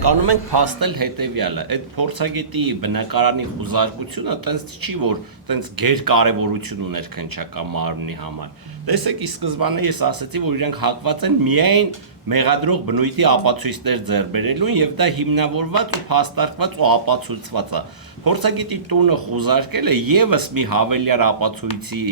ցանկանում ենք փաստել հետևյալը, այդ փորձագետի բնակարանի խուզարկությունը տենց չի, որ տենց գերկարևորություն ուներ քննչական մարմնի համար։ Տեսեք, ի սկզբանե ես ասացի, որ իրենք հակված են միայն մեղադրող բնույթի ապացույցներ ձեռք բերելուն եւ դա հիմնավորված ու փաստարկված ու ապացույցված է։ Փորձագետի տունը խուզարկելը եւս մի հավելյալ ապացույցի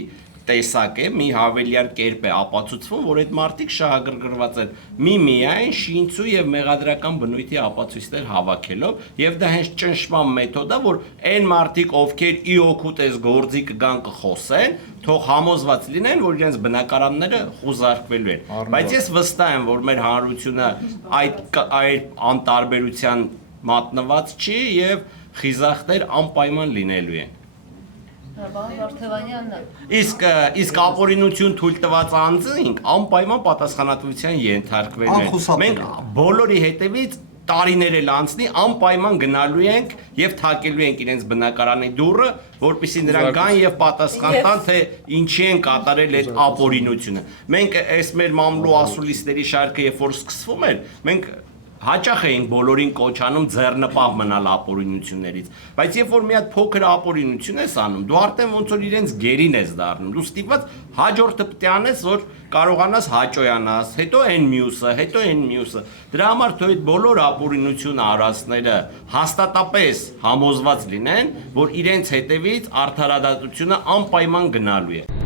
տեսակ է, մի հավելյալ կերպ է ապացուցվում, որ այդ մարդիկ շահագրգռված են միմիայն շինցու եւ մեղադրական բնույթի ապացույցներ հավաքելով եւ դա հենց ճնշման մեթոդ է, որ այն մարդիկ, ովքեր ի օգուտ այս գործի կգան կխոսեն, թող համոզված լինեն, որ իրենց բնակարանները խուզարկվելու են։ Բայց ես վստահ եմ, որ մեր հանրությունը այդ անտարբերության մատնված չի եւ խիզախներ անպայման լինելու են։ Իսկ ապօրինություն թույլ տված անձինք անպայման պատասխանատվության ենթարկվելու են։ Մենք բոլորի հետևից տարիներ էլ անցնի անպայման գնալու ենք եւ թակելու ենք իրենց բնակարանի դուռը, որպեսզի նրանք գան եւ պատասխան տան, թե ինչի են կատարել այդ ապօրինությունը։ Մենք այս մեր մամլու ասուլիսների շարքը երբ որ սկսվում էր, մենք հաճախ էինք բոլորին կոչանում ձեռնպահ մնալ ապօրինություններից, բայց երբ որ մի հատ փոքր ապօրինություն ես անում, դու արդեն ոնց որ իրենց գերին ես դառնում, դու ստիպված հաջորդը պետք է անես, որ կարողանաս հաճոյանաս, հետո այն մյուսը։ Դրա համար թող այդ բոլոր ապօրինություն արածները հաստատապես համոզված լինեն, որ իրենց հետևից արդարադատությունը անպայման գնալու է։